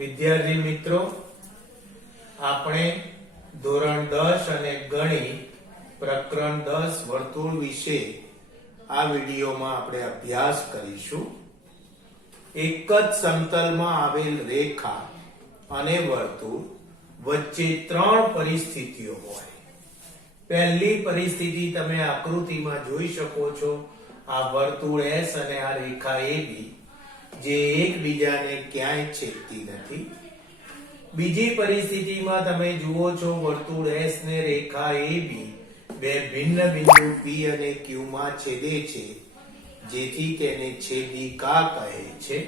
વિદ્યાર્થી મિત્રો, આપણે ધોરણ 10 અને ગણિત પ્રકરણ 10 વર્તુળ વિશે આ વિડિયોમાં આપણે અભ્યાસ કરીશું. એક જ સમતલમાં આવેલ રેખા અને વર્તુળ વચ્ચે ત્રણ પરિસ્થિતિઓ હોય. પહેલી પરિસ્થિતિ તમે આકૃતિમાં જોઈ શકો છો. આ વર્તુળ S અને આ રેખા AB જે એકબીજાને ક્યાંય છેદતી નથી. બીજી પરિસ્થિતિમાં તમે જુઓ છો વર્તુળ S ને રેખા AB બે ભિન્ન બિંદુ P અને Q માં છેદે છે, જેથી તેને છેદિકા કહે છે.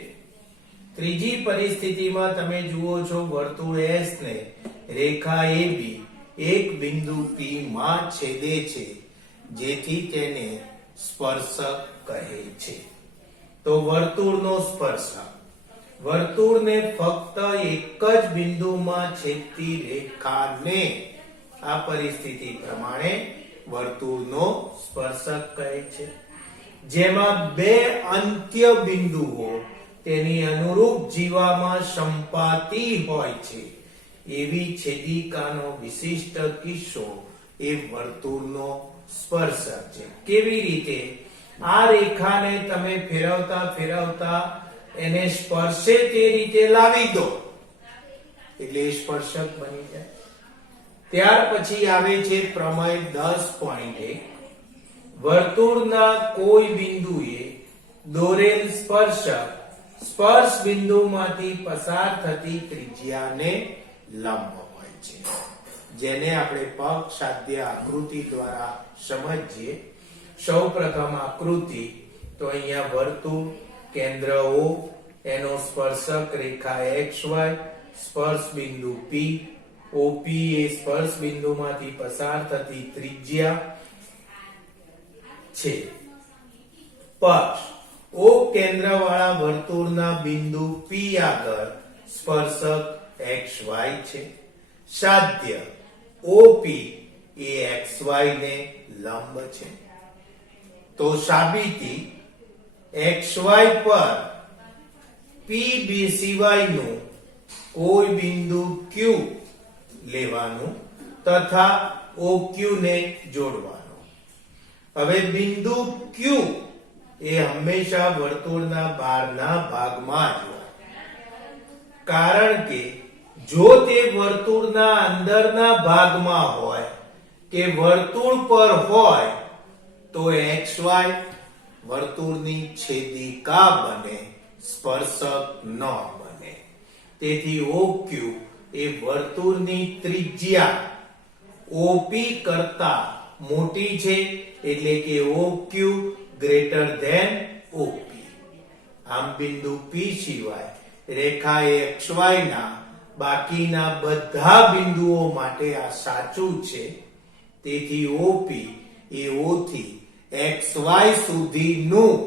ત્રીજી પરિસ્થિતિમાં તમે જુઓ છો વર્તુળ S ને રેખા AB એક બિંદુ P માં છેદે છે, જેથી તેને સ્પર્શક કહે છે. તો વર્તુળનો સ્પર્શક, વર્તુળને ફક્ત એક જ બિંદુમાં છેદતી રેખાને આ પરિસ્થિતિ પ્રમાણે વર્તુળનો સ્પર્શક કહે છે. જેમાં બે અંત્ય બિંદુઓ તેની અનુરૂપ જીવામાં સંપાતી હોય છે, એવી છેદિકાનો વિશિષ્ટ કિસ્સો એ વર્તુળનો સ્પર્શક છે. કેવી રીતે? આ રેખાને તમે ફેરવતા ફેરવતા એને સ્પર્શે તે રીતે લાવી દો એટલે સ્પર્શક બની જાય. ત્યાર પછી આવે છે પ્રમેય 10.1. વર્તુળના કોઈ બિંદુએ દોરેલ સ્પર્શક સ્પર્શ બિંદુમાંથી પસાર થતી ત્રિજ્યાને લંબ હોય છે, જેને આપણે પક્ષસાધ્ય આકૃતિ દ્વારા સમજીએ. સૌપ્રથમ આકૃતિ તો અહીંયા વર્તુળ, કેન્દ્ર O, એનો સ્પર્શક રેખા XY, સ્પર્શ બિંદુ P, OP એ સ્પર્શ બિંદુમાંથી પસાર થતી ત્રિજ્યા છે. પક્ષ O કેન્દ્રવાળા વર્તુળના બિંદુ P આગળ સ્પર્શક XY છે. સાધ્ય OP એ XY ને લંબ છે. તો સાબિતી XY પર PB સિવાયનું કોઈ બિંદુ Q લેવાનું તથા OQ ને જોડવાનું. હવે બિંદુ Q એ હંમેશા વર્તુળના બહારના ભાગમાં જ હોય, કારણ કે જો તે વર્તુળના અંદરના ભાગમાં હોય કે વર્તુળ પર હોય તો XY વર્તુળની છેદિકા બને, સ્પર્શક ન બને. તેથી OQ એ વર્તુળની ત્રિજ્યા OP કરતા મોટી છે, એટલે કે OQ ગ્રેટર ધેન OP. આમ બિંદુ P સિવાય રેખા XY ના બાકીના બધા બિંદુઓ માટે આ સાચું છે. તેથી OP એ O થી XY સુધીનું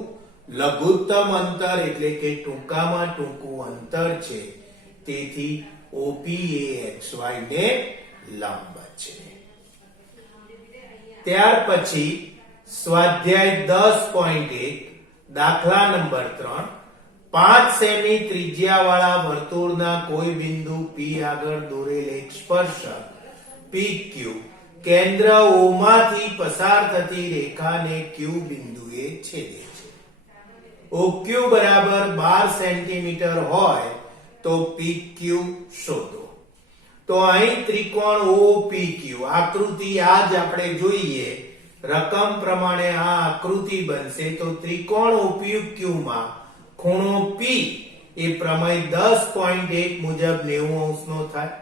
લઘુત્તમ અંતર એટલે કે ટૂંકામાં ટૂંકું અંતર છે. તેથી OP એ XY ને લંબ છે. ત્યાર પછી સ્વાધ્યાય 10.1 દાખલા નંબર 3. 5 સેમી ત્રિજ્યાવાળા વર્તુળના કોઈ બિંદુ P આગળ દોરેલ એક સ્પર્શક PQ કેન્દ્ર O માંથી પસાર થતી રેખાને Q બિંદુએ છેદે છે. OQ બરાબર 12 સેન્ટીમીટર હોય તો PQ શોધો. તો અહીં ત્રિકોણ OPQ આકૃતિ આ જ આપણે જોઈએ રકમ પ્રમાણે આ આકૃતિ બનશે. તો ત્રિકોણ OPQ માં ખૂણો P એ પ્રમેય 10.1 મુજબ 90 અંશનો થાય.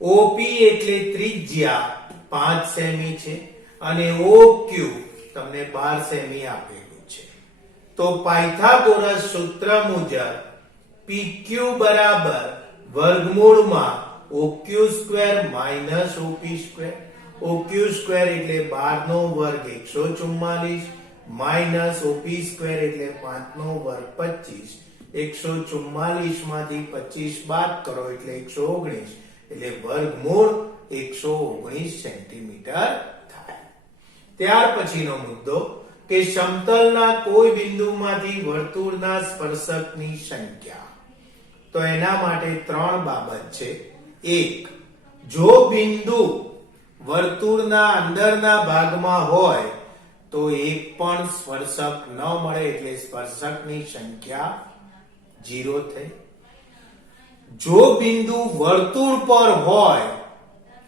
OP એટલે ત્રિજ્યા 5 સેમી છે અને OQ તમને 12 સેમી આપેલું છે. તો પાયથાગોરસ સૂત્ર મુજબ PQ બરાબર વર્ગમૂળમાં OQ square minus OP square. OQ square એટલે 12 નો વર્ગ 144 માઈનસ OP સ્ક્વેર એટલે 5 નો વર્ગ 25. 144 માંથી 25 બાદ કરો એટલે 119, એટલે વર્ગમૂળ 119 સેન્ટીમીટર થાય. ત્યાર પછીનો મુદ્દો કે સમતલના કોઈ બિંદુમાંથી વર્તુળના સ્પર્શકની સંખ્યા. તો એના માટે ત્રણ બાબત છે. એક, જો બિંદુ વર્તુળના અંદરના ભાગમાં હોય તો એક પણ સ્પર્શક ન મળે, એટલે સ્પર્શકની સંખ્યા 0 થઈ. જો બિંદુ વર્તુળ પર હોય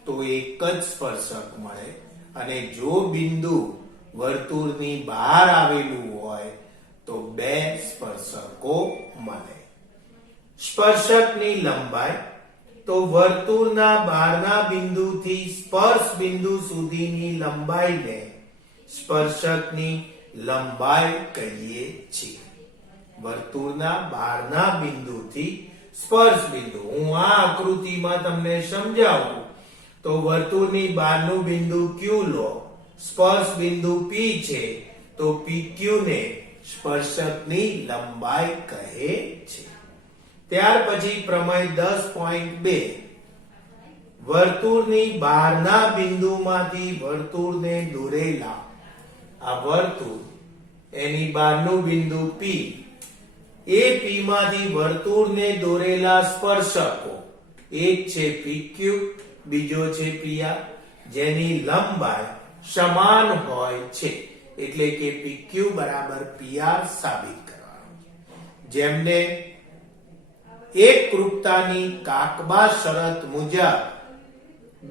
તો એક જ સ્પર્શક મળે, અને જો બિંદુ વર્તુળની બહાર આવેલું હોય તો બે સ્પર્શકો મળે. સ્પર્શકની લંબાઈ, તો વર્તુળના બહારના બિંદુથી સ્પર્શ બિંદુ સુધીની લંબાઈને સ્પર્શકની લંબાઈ કહીએ છીએ. વર્તુળના બહારના બિંદુથી સ્પર્શ બિંદુ, હું આ આકૃતિમાં તમને સમજાવું તો વર્તુળની બહારનું બિંદુ Q લો, સ્પર્શ બિંદુ P છે, તો PQ ને સ્પર્શકની લંબાઈ કહે છે. ત્યાર પછી પ્રમેય 10.2, વર્તુળની બહારના બિંદુમાંથી વર્તુળને દોરેલા આ વર્તુળ, એની બહારનું બિંદુ P, એ P માંથી વર્તુળને દોરેલા સ્પર્શકો, એક છે PQ, બીજો છે PR, જેની લંબાઈ સમાન હોય છે, એટલે કે PQ બરાબર PR સાબિત કરવાનું. જેમને એકરૂપતાની કાકબા શરત મુજબ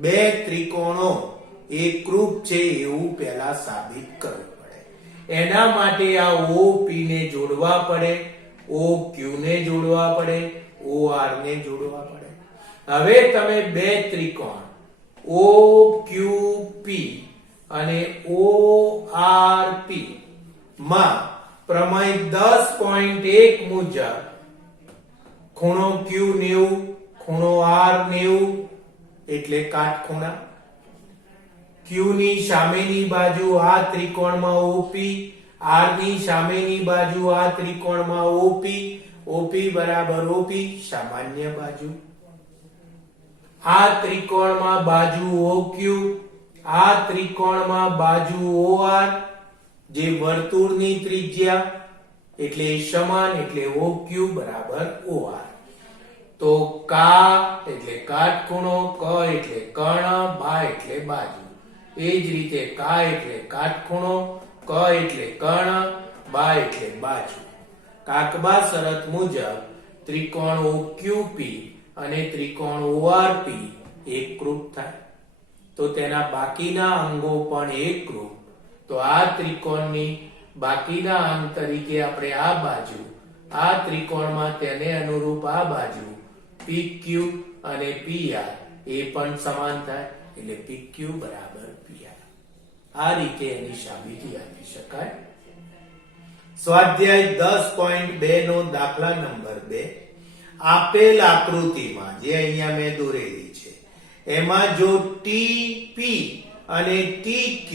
બે ત્રિકોણો એકરૂપ છે એવું પહેલા સાબિત કરવું પડે. એના માટે આ OP ને જોડવા પડે, OQ ને જોડવા પડે, OR ને જોડવા પડે. હવે તમે બે ત્રિકોણ OQP અને ORP માં પ્રમેય 10.1 મુજબ ખૂણો Q 90, ખૂણો R 90, એટલે કાટખૂણા. Q ની સામેની બાજુ આ ત્રિકોણમાં OP, R ની સામેની બાજુ આ ત્રિકોણમાં OP, OP બરાબર OP સામાન્ય બાજુ. આ ત્રિકોણમાં બાજુ OQ, આ ત્રિકોણમાં બાજુ OR, જે વર્તુળની ત્રિજ્યા એટલે સમાન, એટલે OQ બરાબર OR. તો કા એટલે કાટખૂણો, ક એટલે કર્ણ, બા એટલે બાજુ. એ જ રીતે કા એટલે કાટખૂણો, ક એટલે કર્ણ, બા એટલે બાજુ. કાકબા શરત મુજબ ત્રિકોણ OQP અને ત્રિકોણ ORP એકરૂપ થાય, તો તેના બાકીના અંગો પણ એકરૂપ. તો આ ત્રિકોણની બાકીના અંગ તરીકે આપણે આ બાજુ, આ ત્રિકોણમાં તેને અનુરૂપ આ બાજુ PQ અને PR એ પણ સમાન થાય, એટલે PQ બરાબર PR. આ રીતે એની સાબિતી આપી શકાય. સ્વાધ્યાય 10.2 નો દાખલા નંબર 2, આપેલ આકૃતિમાં જે અહીંયા મેં દોરેલી છે એમાં જો TP અને TQ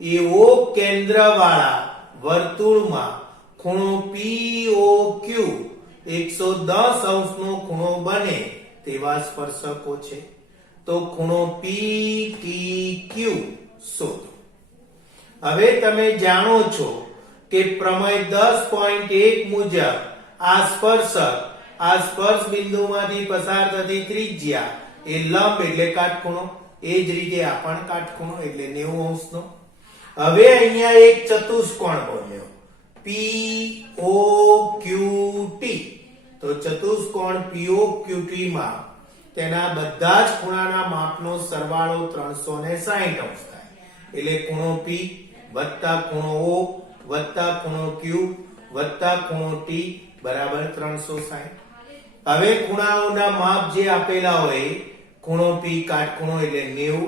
એ O કેન્દ્રવાળા વર્તુળમાં ખૂણો POQ 110 નો ખૂણો બને તેવા સ્પર્શકો છે, તો ખૂણો PTQ શોધો. હવે તમે જાણો છો કે પ્રમેય 10.1 મુજબ આ સ્પર્શ બિંદુમાંથી પસાર થતી ત્રિજ્યા એ લંબ એટલે કાટખૂણો, એ જ રીતે આ પણ કાટખૂણો એટલે 90 નો. હવે અહીંયા એક ચતુષ્કોણ બન્યો POQT, તો ચતુષ્કોણ POQT માં તેના બધા જ ખૂણાના માપનો સરવાળો 360 અંશ થાય, એટલે ખૂણો P વત્તા ખૂણો O વત્તા ખૂણો Q વત્તા ખૂણો T બરાબર 360. હવે ખૂણાઓના માપ જે આપેલા હોય, ખૂણો P કાટખૂણો એટલે 90,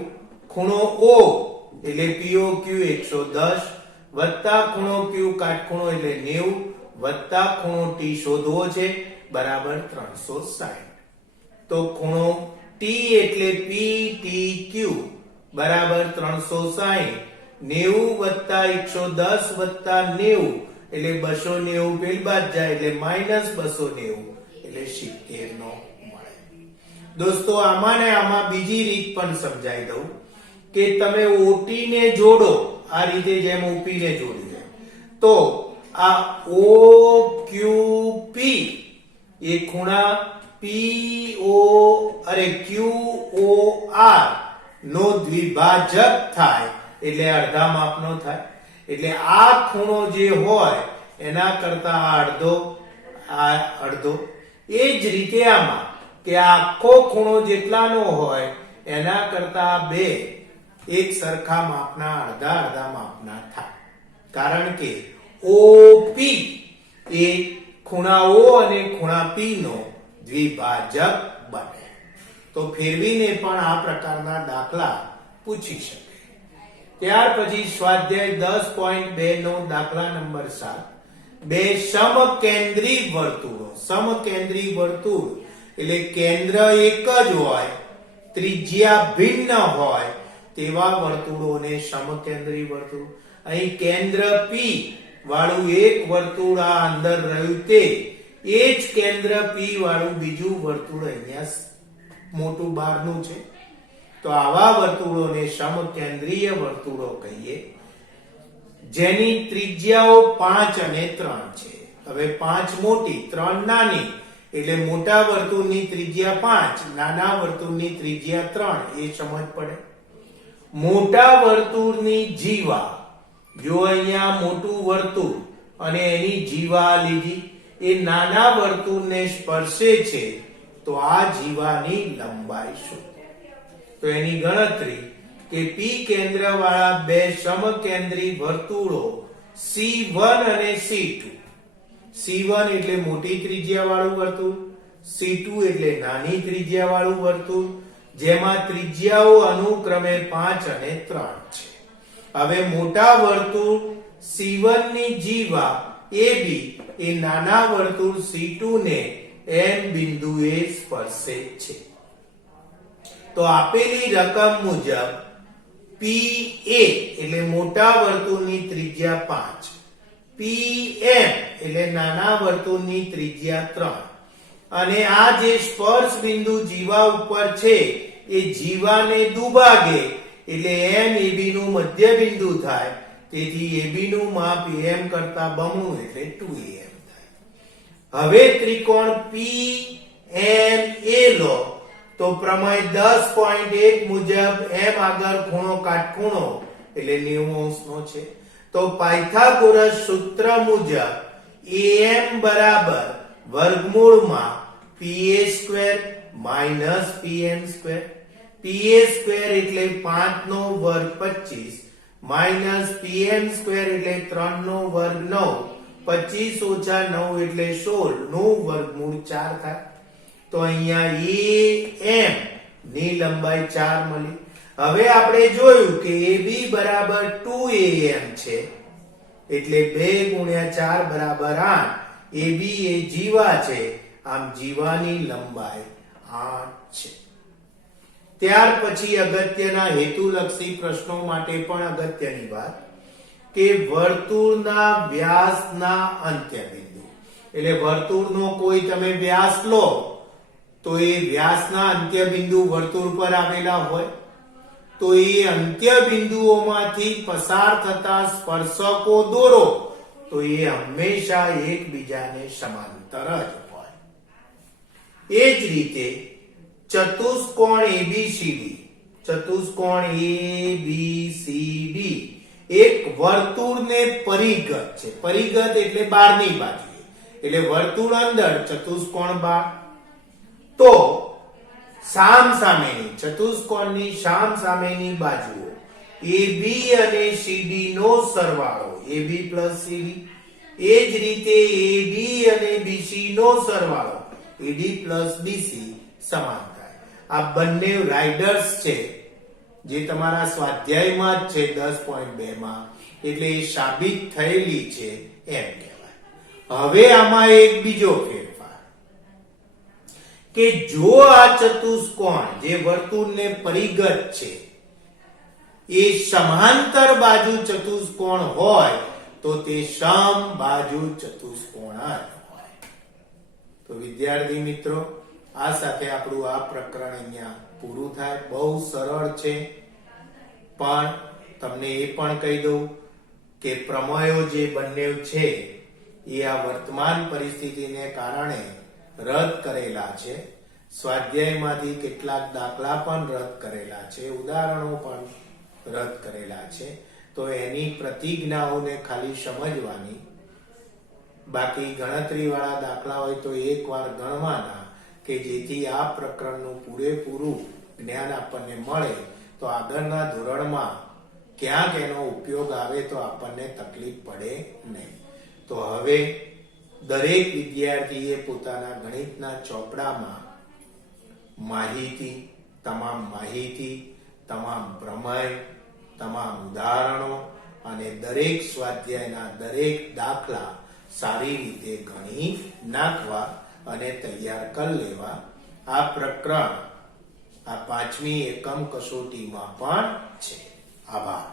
ખૂણો O એટલે POQ 110 વત્તા ખૂણો Q કાટખૂણો એટલે 90 વત્તા ખૂણો T શોધવો છે બરાબર 360. તો ખૂણો T એટલે PTQ બરાબર 360, 90 વત્તા 110 વત્તા 90 એટલે 290 પેલ બાદ જાય એટલે -290 એટલે 70 નો મળે. દોસ્તો આમાં ને આમાં બીજી રીત પણ સમજાઈ દઉં કે તમે OT ને જોડો આ રીતે, જેમ OP ને જોડીએ તો આ OQP એ ખૂણા QOR નો દ્વિભાજક થાય એટલે અડધા માપનો થાય. એટલે આ ખૂણો જે હોય એના કરતા આ અડધો. એ જ રીતે આમાં કે આખો ખૂણો જેટલાનો હોય એના કરતા બે એક સરખા માપના અડધા માપના થાય. કારણ કે OP એ ખૂણા O અને ખૂણા P નો દ્વિભાજક બને. તો ફેરવીને પણ આ પ્રકારના દાખલા પૂછી શકે. ત્યાર પછી સ્વાધ્યાય 10.2 નો દાખલા નંબર 7. બે સમકેન્દ્રી વર્તુળો. સમકેન્દ્રી વર્તુળ એટલે કેન્દ્ર એક જ હોય, ત્રિજ્યા ભિન્ન હોય તેવા વર્તુળોને સમકેન્દ્રી વર્તુળ. અહીં કેન્દ્ર P વાળું એક વર્તુળ આ અંદર રહ્યું તે એ જ કેન્દ્ર P વાળું બીજું વર્તુળ અહીંયા મોટું બહારનું છે. તો આવા વર્તુળોને સમકેન્દ્રીય વર્તુળો કહીએ, જેની ત્રિજ્યાઓ 5 અને 3 છે. હવે 5 મોટી 3 નાની એટલે મોટા વર્તુળની ત્રિજ્યા 5, નાના વર્તુળની ત્રિજ્યા 3 એ સમજ પડે. મોટા વર્તુળની જીવા, જો અહીંયા મોટું વર્તુળ અને એની જીવા લીધી એ નાના વર્તુળને સ્પર્શે છે તો આ જીવાની લંબાઈ શું? તો એની ગણતરી કે P કેન્દ્ર વાળા બે સમકેન્દ્રી વર્તુળો C1 અને C2. C1 એટલે મોટી ત્રિજ્યા વાળું વર્તુળ, C2 એટલે નાની ત્રિજ્યા વાળું વર્તુળ, જેમાં ત્રિજ્યાઓ અનુક્રમે 5 અને 3 છે. હવે મોટા વર્તુળ C1 ની જીવા AB એ નાના વર્તુળ C2 ને M બિંદુએ સ્પર્શે છે. તો આપેલી રકમ મુજબ PA એટલે મોટા વર્તુળની ત્રિજ્યા 5, PM એટલે નાના વર્તુળની ત્રિજ્યા 3 અને આ જે સ્પર્શ બિંદુ જીવા ઉપર છે એ જીવાને દુભાગે એટલે MAB નું મધ્ય બિંદુ થાય. તેથી AB નું માપ AM કરતા બમણું એટલે 2AM થાય. હવે ત્રિકોણ PMA લો તો પ્રમેય 10.1 મુજબ M આગળ ખૂણો કાટખૂણો એટલે 90 નો છે. તો પાયથાગોરસ સૂત્ર મુજબ AM બરાબર વર્ગમૂળમાં PA² માઈનસ PM². PA² એટલે 5 નો વર્ગ 25 માઈનસ PM² એટલે 3 નો વર્ગ 9, 25 ઓછા 9 એટલે 16 નું વર્ગમૂળ 4 થાય. તો અહીંયા AM ની લંબાઈ 4 મળી. હવે આપણે જોયું કે AB બરાબર 2AM છે એટલે 2 ગુણ્યા 4 બરાબર 8. AB એ જીવા છે, આમ જીવાની લંબાઈ 8 છે. ત્યાર પછી અગત્યના હેતુલક્ષી પ્રશ્નો માટે પણ અગત્યની વાત કે વર્તુળના વ્યાસના અંત્યબિંદુ. એટલે વર્તુળનો કોઈ તમે વ્યાસ લો તો એ વ્યાસના અંત્યબિંદુ વર્તુળ પર આવેલા હોય તો એ અંત્યબિંદુઓમાંથી પસાર થતા સ્પર્શકો દોરો તો એ હંમેશા એકબીજાને સમાંતર જ હોય. એ જ રીતે ચતુષ્કોણ ABCD, ચતુષ્કોણ ABCD એક વર્તુળને પરિઘત છે. પરિઘત એટલે બહારની બાજુએ, એટલે વર્તુળ અંદર ચતુષ્કોણ બહાર. તો સામસામેની ચતુષ્કોણની સામસામેની બાજુઓ AB અને CD નો સરવાળો AB plus CD, એ જ રીતે AD અને BC નો સરવાળો AD plus BC સમાન થાય. આ બંને રાઇડર્સ છે જે તમારા સ્વાધ્યાયમાં જ છે 10.2 માં, એટલે એ સાબિત થયેલી છે એમ કહેવાય. હવે આમાં એક બીજો ફેરફાર કે જો આ ચતુષ્કોણ જે વર્તુળને પરિઘત છે એ સમાંતર બાજુ ચતુષ્કોણ હોય તો તે સમબાજુ ચતુષ્કોણ જ હોય. તો વિદ્યાર્થી મિત્રો, આ સાથે આપણું આ પ્રકરણ અહીંયા પૂરું થાય. બહુ સરળ છે, પણ તમને એ પણ કહી દઉં કે પ્રમેયો જે બંને છે એ આ વર્તમાન પરિસ્થિતિને કારણે રદ કરેલા છે. સ્વાધ્યાયમાંથી કેટલાક દાખલા પણ રદ કરેલા છે, ઉદાહરણો પણ રદ કરેલા છે. તો એની પ્રતિજ્ઞાઓને ખાલી સમજવાની, બાકી ગણતરી વાળા દાખલા હોય તો એકવાર ગણવાના, કે જેથી આ પ્રકરણનું પૂરેપૂરું જ્ઞાન આપણને મળે તો આગળના ધોરણમાં ક્યાંક એનો ઉપયોગ આવે તો આપણને તકલીફ પડે નહીં. તો હવે દરેક વિદ્યાર્થીએ પોતાના ગણિતના ચોપડામાં માહિતી, તમામ પ્રમેય, તમામ ઉદાહરણો અને દરેક સ્વાધ્યાયના દરેક દાખલા સારી રીતે ગણી નાખવા અને તૈયાર કરી લેવા. આ પ્રકરણ આ 5મી એકમ કસોટીમાં પણ છે. આભાર.